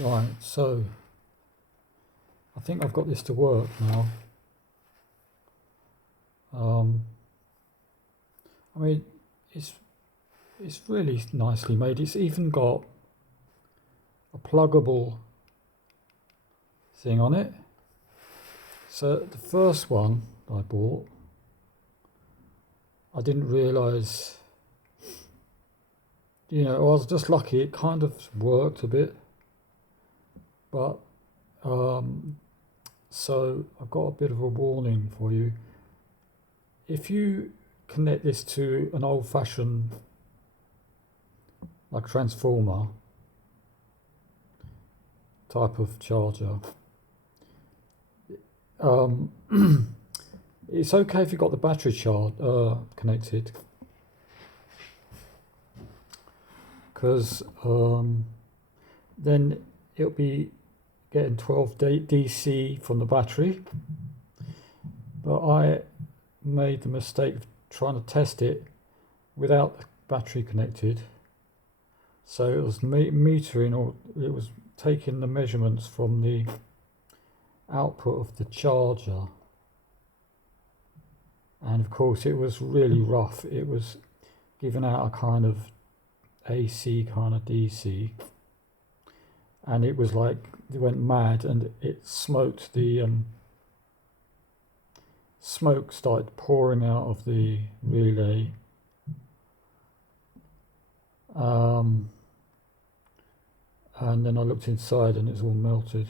Right, so I think I've got this to work now. I mean, it's really nicely made. It's even got a pluggable thing on it. So the first one I bought, I didn't realise, I was just lucky. It kind of worked a bit, but so I've got a bit of a warning for you. If you connect this to an old-fashioned like transformer type of charger, it's okay if you've got the battery connected, because then it'll be getting 12 DC from the battery. But I made the mistake of trying to test it without the battery connected, so it was metering, or it was taking the measurements from the output of the charger, and of course it was really rough. It was giving out a kind of AC kind of DC, and it was like it went mad, and it smoked. The smoke started pouring out of the relay, and then I looked inside and it's all melted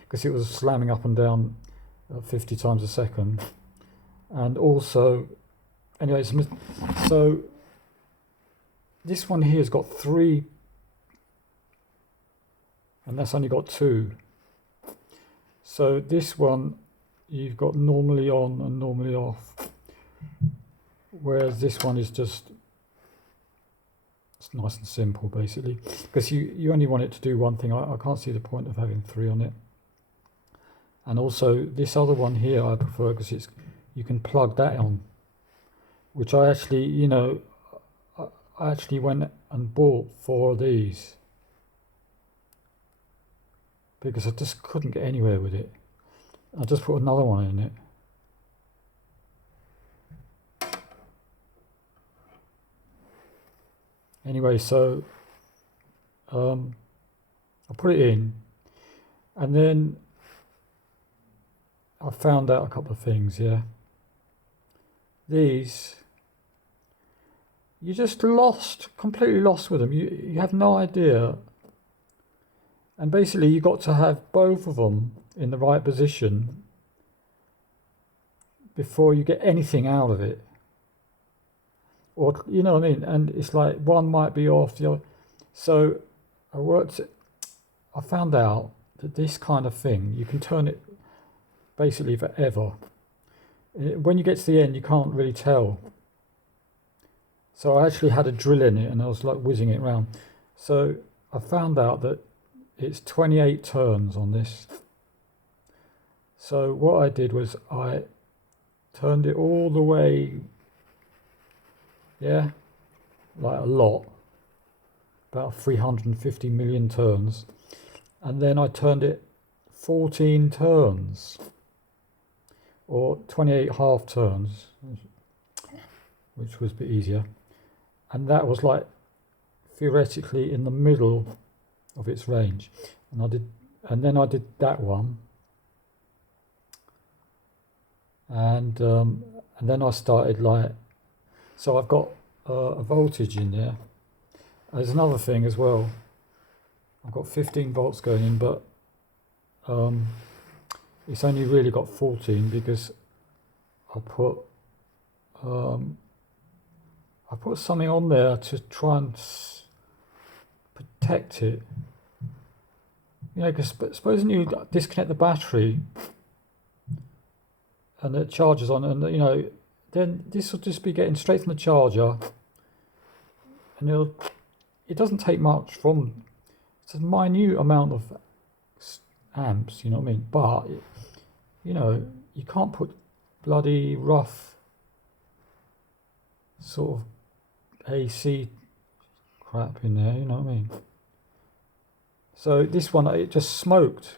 because it was slamming up and down 50 times a second. And also, anyways, so this one here has got 3, and that's only got 2. So this one you've got normally on and normally off, whereas this one is just, it's nice and simple basically, because you only want it to do one thing. I can't see the point of having 3 on it. And also this other one here I prefer because you can plug that on, which I actually, I actually went and bought 4 of these because I just couldn't get anywhere with it. I just put another one in it. Anyway, so I put it in, and then I found out a couple of things. Yeah, these, you're just completely lost with them. You have no idea. And basically you got to have both of them in the right position before you get anything out of it. Or, you know what I mean? And it's like one might be off the other. So I found out that this kind of thing, you can turn it basically forever. When you get to the end, you can't really tell. So I actually had a drill in it and I was like whizzing it around. So I found out that it's 28 turns on this. So what I did was I turned it all the way, yeah, like a lot, about 350 million turns. And then I turned it 14 turns, or 28 half turns, which was a bit easier. And that was like theoretically in the middle of its range. And then I did that one. And then I started like, so I've got a voltage in there. There's another thing as well. I've got 15 volts going in, but it's only really got 14 because I put something on there to try and protect it. Because supposing you disconnect the battery and the charger's on, and then this will just be getting straight from the charger, and it doesn't take much from, it's a minute amount of amps, you know what I mean? But you can't put bloody rough sort of AC crap in there, you know what I mean? So this one, it just smoked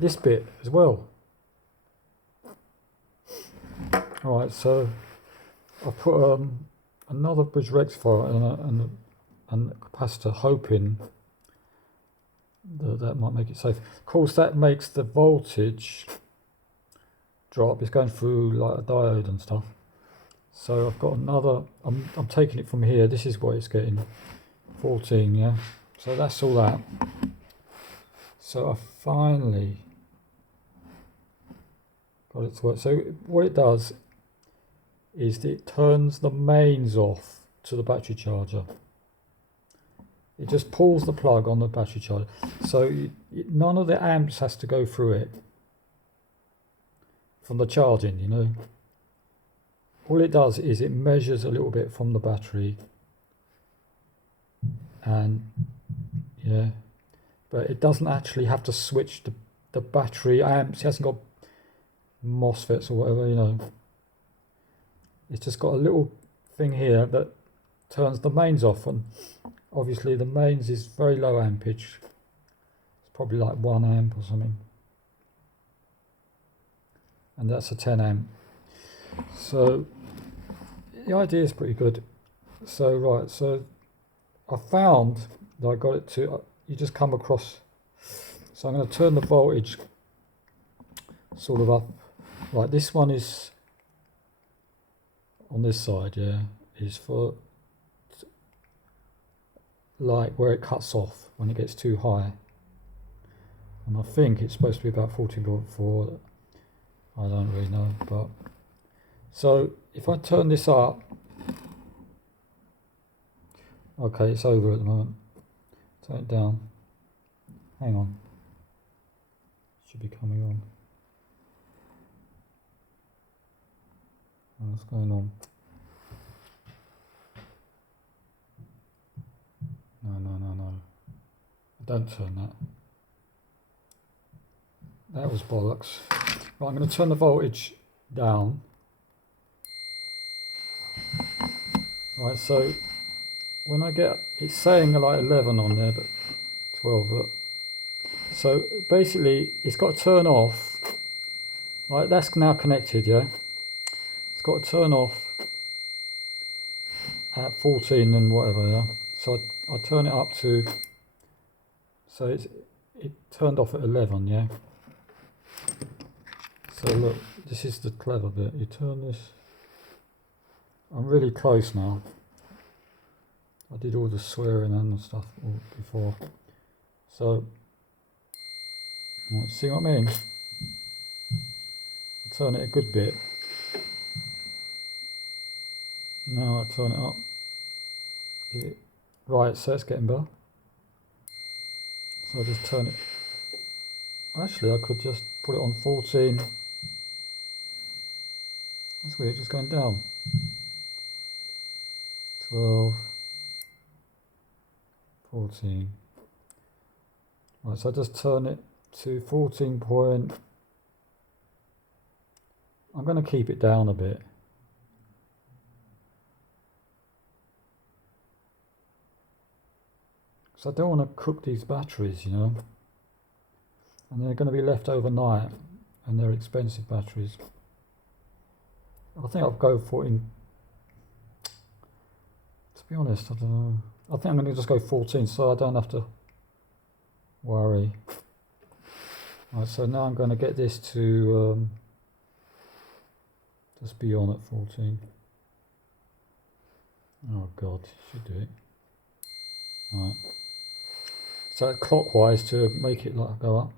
this bit as well. Alright, so I put another bridge rectifier and a capacitor, hoping that might make it safe. Of course, that makes the voltage drop. It's going through like a diode and stuff. So I've got another, I'm taking it from here. This is what it's getting, 14, yeah. So that's all that. So I finally got it to work. So what it does is that it turns the mains off to the battery charger. It just pulls the plug on the battery charger. So none of the amps has to go through it from the charging, you know. All it does is it measures a little bit from the battery, and yeah, but it doesn't actually have to switch the battery amps. It hasn't got MOSFETs or whatever, you know. It's just got a little thing here that turns the mains off, and obviously the mains is very low ampage. It's probably like 1 amp or something, and that's a 10 amp. So the idea is pretty good. So right, so I found that I got it to, you just come across, so I'm going to turn the voltage sort of up. Right, this one is on this side, yeah, is for like where it cuts off when it gets too high, and I think it's supposed to be about 14.4. I don't really know, but so if I turn this up, okay, it's over at the moment. Turn it down. Hang on. It should be coming on. What's going on? No. Don't turn that. That was bollocks. Right, I'm going to turn the voltage down. Right, so when I get, it's saying like 11 on there, but 12. But so basically, it's got to turn off. Right, that's now connected, yeah. It's got to turn off at 14 and whatever, yeah. So I turn it up to, so it turned off at 11, yeah. So look, this is the clever bit. You turn this. I'm really close now. I did all the swearing and stuff before. So, see what I mean? I turn it a good bit. Now I turn it up. Right, so it's getting better. So I just turn it. Actually, I could just put it on 14. That's weird, just going down. 12. 14. Right, so I just turn it to 14 point. I'm going to keep it down a bit. So I don't want to cook these batteries, you know. And they're going to be left overnight, and they're expensive batteries. I think I'll go for to be honest, I don't know. I think I'm going to just go 14 so I don't have to worry. Right, so now I'm going to get this to just be on at 14. Oh god, should do it. Right. So clockwise to make it like go up.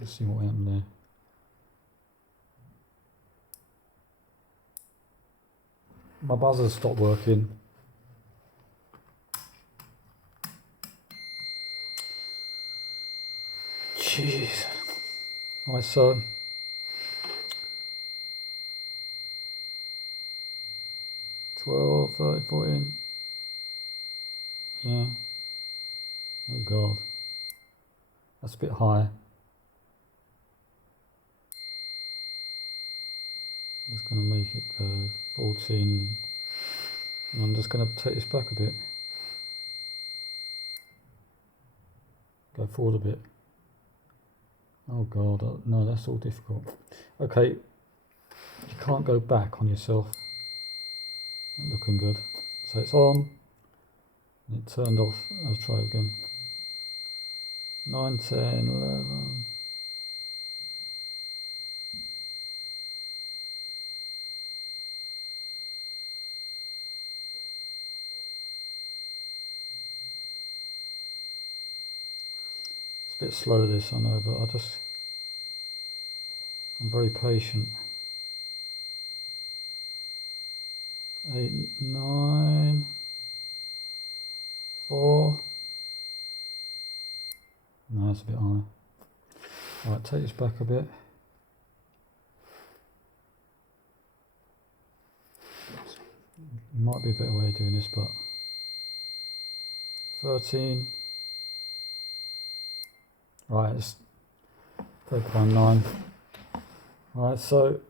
Let's see what happened there. My buzzer stopped working. Jeez. Right, so 12, 13, 14. Yeah. Oh god. That's a bit high. I'm just going to make it go 14. And I'm just going to take this back a bit. Go forward a bit. Oh God, no, that's all difficult. Okay, you can't go back on yourself. Not looking good. So it's on, and it turned off. Let's try again. 9, 10, 11. It's a bit slow this, I know, but I'm very patient. 8, 9, 4. No, that's a bit high. Right, take this back a bit. Might be a better way of doing this, but 13. Right, it's 3.9. Right, so